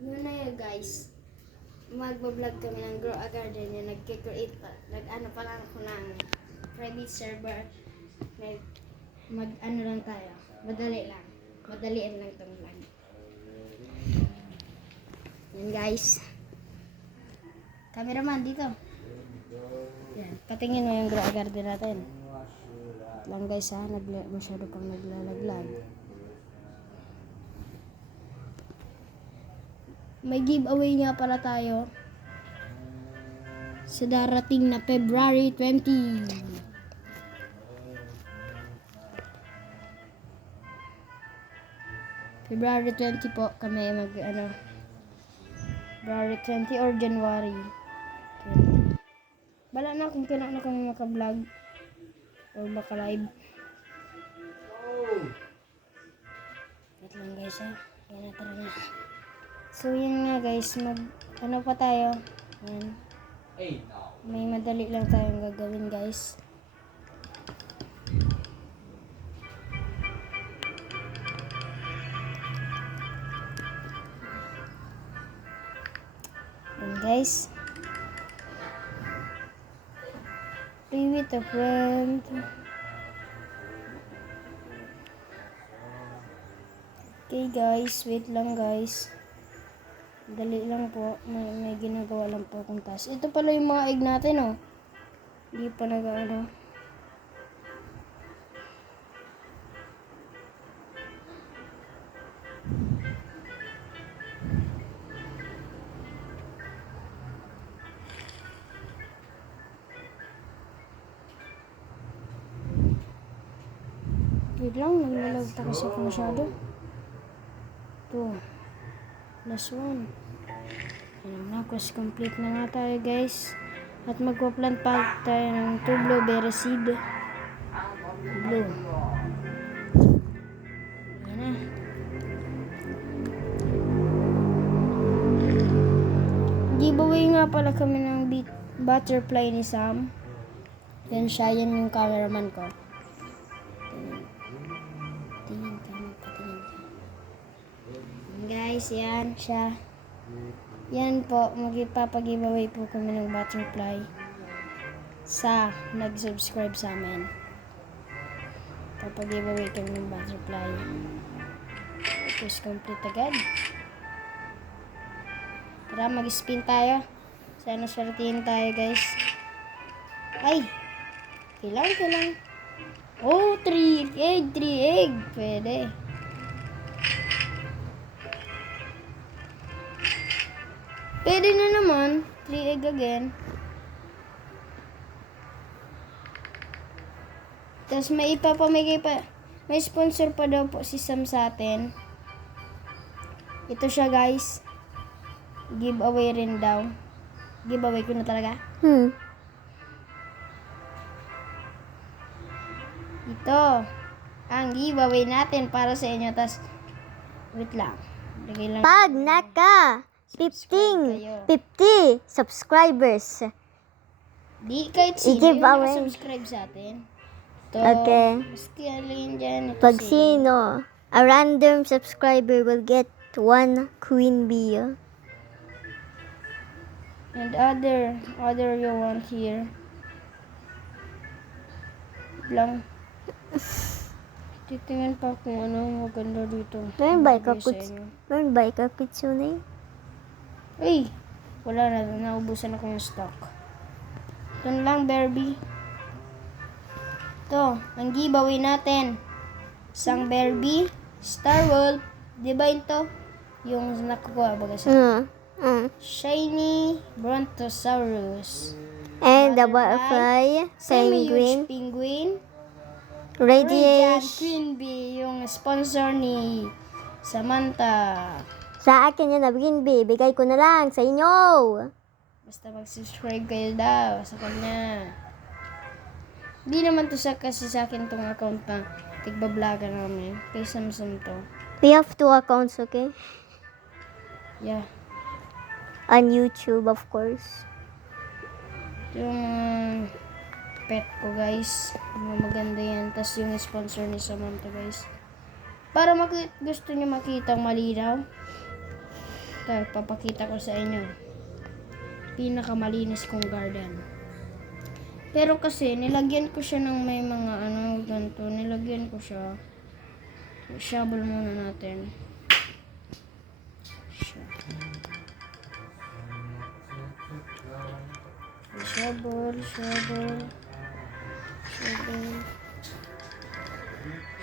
Yun na yun guys. Magbablog kami ng Grow a Garden yung nag-create pa. Nag-ano pa lang ako ng private server. Mag-ano lang tayo. Madali lang. Madalian lang itong vlog. Yan guys. Cameraman dito. Yan. Patingin mo yung Grow a Garden natin. Lang guys ha. Masyado pang naglalaglag. May giveaway nga pala tayo sa darating na February 20. February 20 po kami February 20 or January 20. Bala na kung kailan na kami maka-vlog or baka live. Wait lang guys ha. Yan na, tara na. So yun nga guys, ano pa tayo? Yan. May madali lang tayong gagawin guys. Yan guys. Play with a friend. Okay guys, wait lang guys. Dali lang po. May ginagawa lang po akong task. Ito pala yung mga egg natin, oh. Hindi pa nag-ano. Wait lang, naglalagta kasi ako masyado. Ito. Last one. Ayan na, quest complete na nga tayo guys. At magpa-plant pa tayo ng 2 blueberry seed. Blue. Ayan na. Giveaway nga pala kami ng butterfly ni Sam. Yan siya, yan yung cameraman ko. Tingin ka, magpatingin ka. Guys, yan siya. Yan po, magpapag-giveaway po kami ng butterfly sa nag-subscribe sa amin. Papag-giveaway kami ng butterfly. Tapos complete agad. Tara, mag-spin tayo. Sana swertihin tayo guys. Ay! Kailang. Oh, 3 egg. Pwede. Pwede na naman. 3 egg again. Tapos may ipapamigay pa. May sponsor pa daw po si Sam sa atin. Ito siya guys. Giveaway rin daw. Giveaway ko na talaga. Ito. Ang giveaway natin para sa inyo. Tapos, wait lang. Lagay lang. Pag naka 50 subscribers, Di kahit sino yung I-giveaway. nakasubscribe sa atin. Ito. Okay. Maski alin dyan. Ito pag sino, a random subscriber will get 1 queen bee. And other you want here. Lang. Titingnan pa kung ano maganda dito. Meron ba ikaw Ibigay sa inyo. kitsune? Ay! Wala na. Naubusan ako ng stock. Ito na lang, Barbie. Ito. Ang giveaway natin. Isang Barbie. Star Wolf. Diba ito? Yung nakukuha baga sa Shiny Brontosaurus. And the butterfly, Semi-huge penguin, penguin. radiation. Queen Bee. Yung sponsor ni Samantha. Sa akin yan, nabigin bee. Bigay ko na lang sa inyo. Basta mag-subscribe kayo daw sa kanya. Hindi naman to kasi sa akin tong account na tigba-vlogger namin. Kay Samsung to. We have 2 accounts, okay? Yeah. On YouTube, of course. Yung pet ko guys. Maganda yan. Tapos yung sponsor ni Samantha guys. Para gusto niyo makita malinaw. Ito, papakita ko sa inyo. Pinakamalinis kong garden. Pero kasi, nilagyan ko siya ng may mga ganito. Nilagyan ko siya. Shovel muna natin. Shovel.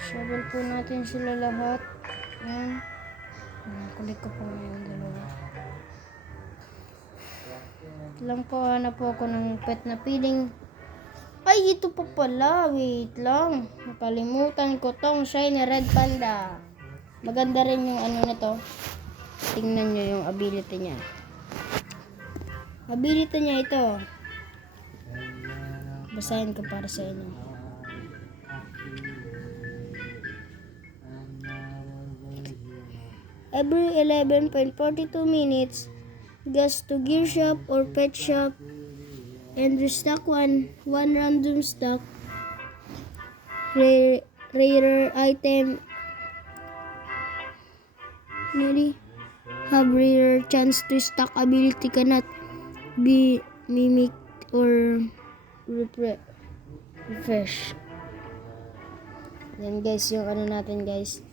Shovel po natin sila lahat. Yan. Kulit ko po yung dalawa. Lang po, hanap po ako ng pet na piling. Ay, ito pa pala. Wait lang. Nakalimutan ko tong shiny red panda. Maganda rin yung na to. Tingnan nyo yung ability niya. Ability niya ito. Basahin ko para sa inyo. Every 11.42 minutes, goes to gear shop or pet shop and restock one random stock rarer item. Really have rare chance to stock ability cannot be mimicked or refresh. Yan guys, yung natin guys.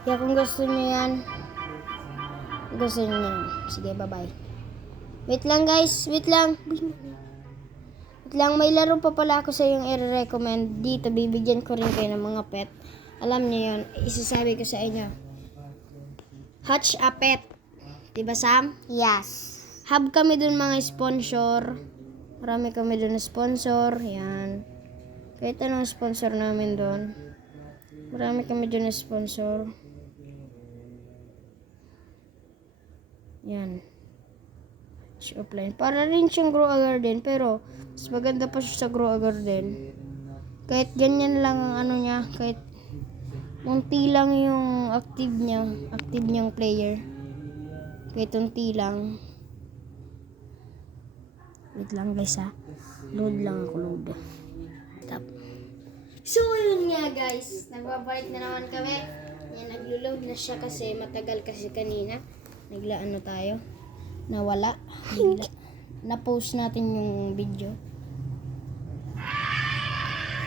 Kaya kung gusto nyo yan, sige, bye-bye. Wait lang guys, wait lang, may laro pa pala ako sa yung i-recommend dito. Bibigyan ko rin kayo ng mga pet. Alam niyo yun, isasabi ko sa inyo. Hatch a Pet. Diba Sam? Yes. Hub kami dun mga sponsor. Marami kami dun na sponsor. Yan. Kahit anong sponsor namin dun. Marami kami dun na sponsor. Yan. Offline. Para rin siyang grow a garden. Pero, mas maganda pa siya sa grow a garden. Kahit ganyan lang ang niya. Kahit unti lang yung active niyang player. Kahit unti lang. Wait lang guys ha. Load lang ako, load. Stop. So, yun nga guys. Nagbabalik na naman kami. Yan, naglo-load na siya kasi matagal kasi kanina. Naglaan na tayo. Nawala. Na-post natin yung video.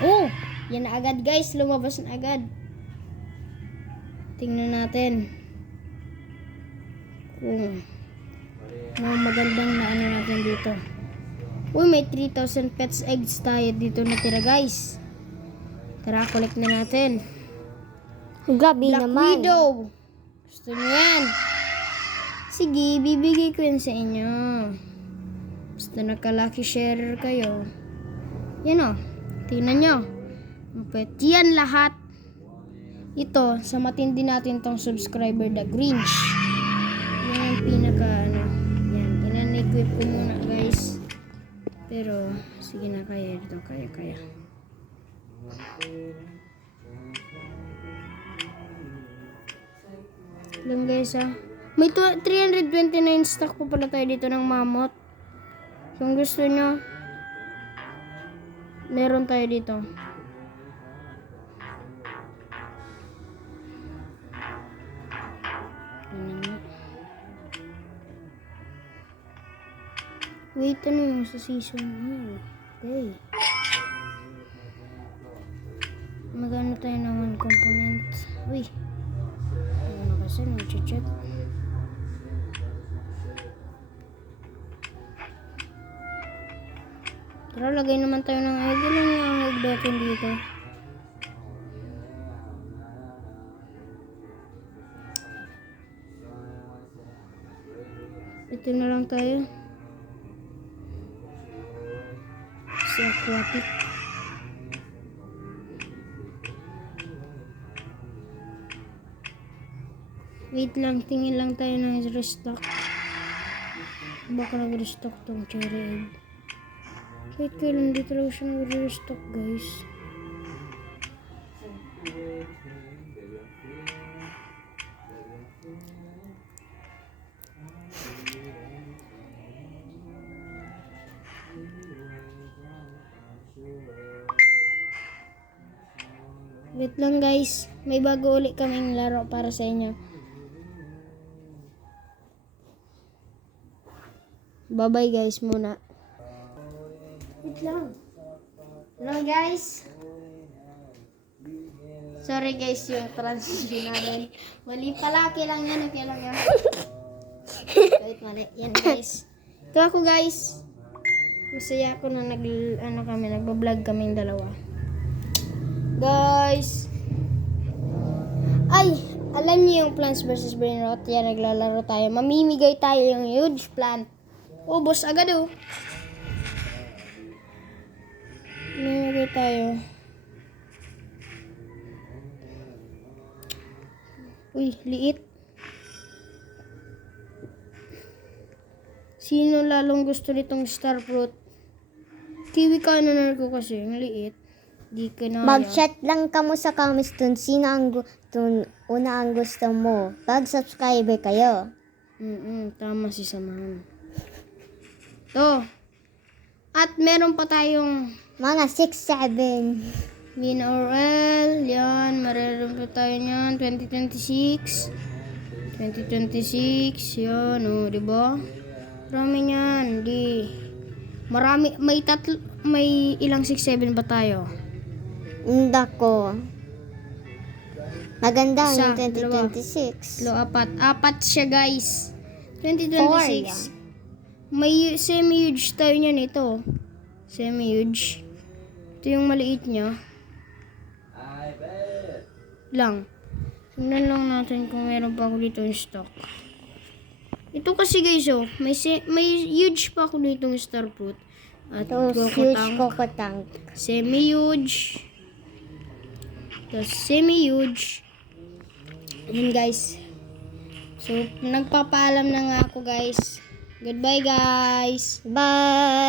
Oh! Yan na agad guys. Lumabas na agad. Tingnan natin. Kung magandang na natin dito. Uy, may 3,000 pets eggs tayo dito natira guys. Tara, collect na natin. Grabe Black naman. Widow. Gusto nyo yan? Sige, bibigay ko yan sa inyo. Basta naka-lucky sharer kayo. Yan o. Tingnan nyo. Pwede yan lahat. Ito, sa matindi natin tong subscriber, The Grinch. Yan ang pinaka Yan, inan-equip ko muna guys. Pero, sige na, kaya ito. Kaya. Lang guys ha. May 329 stock po pala tayo dito ng mammoth. Kung gusto nyo, meron tayo dito. Wait, yung sa season? Okay. Magano tayo ng 1 component. Uy. Ano kasi, nag-chat. Tara, lagay naman tayo ng egg. Ilan yung egg natin dito? Ito na lang tayo. Si aquatic. Wait lang, tingin lang tayo ng restock. Baka nag-restock tong cherry egg. Wait, kailan di talaga siya nag-restock guys. Wait lang guys, may bago ulit kaming laro para sa inyo. Bye-bye guys muna. Wait lang. Hello guys. Sorry guys yung transition namin. Mali pala. Okay lang yan. Okay lang yan. Wait, mali. Yan guys. Ito ako guys. Masaya ako na nagbablog kaming dalawa. Guys. Ay, alam niyo yung Plants vs. Brain Rot? Yan, naglalaro tayo. Mamimigay tayo yung huge plant. Ubos agad oh. Mamimigay tayo. Uy, liit. Sino lalong gusto nitong star fruit? Kiwi cannon ko kasi, yung liit. Di ka na. Mag-chat lang kamo sa comments dun sino ang una ang gusto mo. Pag subscriber kayo. Tama si Samahan. To. At meron pa tayong Mga 6-7. Mineral. Yan, meron pa tayo niyan. 2026. 2026. Yan, o, diba? Marami niyan. Marami. May ilang 6-7 ba tayo? Dako. Maganda Isa, yung 2026. Apat siya guys. 2026. May semi-huge tayo niyan ito. Semi-huge. Ito yung maliit niya. Lang. Tingnan lang natin kung meron pa ako dito yung stock. Ito kasi guys oh. May huge pa ako dito yung star fruit. At Ito, huge coco tank. Semi-huge. Tapos semi-huge. Yun guys. So, nagpapaalam na nga ako guys. Goodbye guys. Bye!